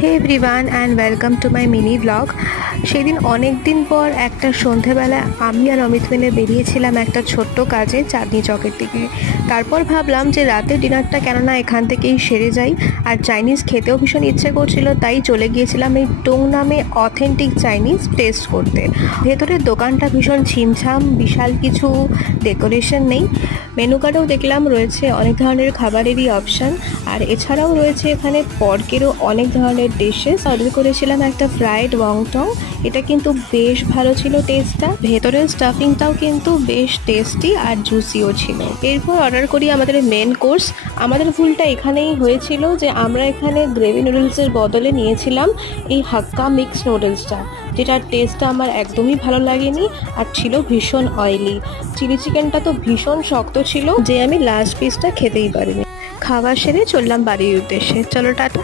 Hey everyone and welcome to my mini blog. সেদিন অনেক দিন পর একটা সন্ধেবেলা আমি আর অমিত মিলে বেরিয়েছিলাম একটা ছোট্ট কাজে চাঁদনি চকের দিকে। তারপর ভাবলাম যে রাতের ডিনারটা কেননা এখান থেকেই সেরে যাই, আর চাইনিজ খেতেও ভীষণ ইচ্ছে করছিল, তাই চলে গিয়েছিলাম এই টং নামে অথেন্টিক চাইনিজ টেস্ট করতে। ভেতরের দোকানটা ভীষণ ছিমছাম, বিশাল কিছু ডেকোরেশন নেই। মেনু কার্ডেও দেখলাম রয়েছে অনেক ধরনের খাবারেরই অপশান, আর এছাড়াও রয়েছে এখানে পর্কেরও অনেক ধরনের ডিশেস। অর্ডার করেছিলাম একটা ফ্রাইড ওয়াংটং, এটা কিন্তু বেশ ভালো ছিল টেস্টটা। ভেতরের স্টাফিংটাও কিন্তু বেশ টেস্টি আর জুসিও ছিল। এরপর অর্ডার করি আমাদের মেন কোর্স। আমাদের ভুলটা এখানেই হয়েছিল যে আমরা এখানে গ্রেভি নুডলসের বদলে নিয়েছিলাম এই হাক্কা মিক্স নুডলসটা, যেটার টেস্টটা আমার একদমই ভালো লাগেনি আর ছিল ভীষণ অয়েলি। চিলি চিকেনটা তো ভীষণ শক্ত ছিল যে আমি লাস্ট পিসটা খেতেই পারিনি। খাওয়া সেরে চললাম বাড়ির উদ্দেশ্যে। চলো টাটা।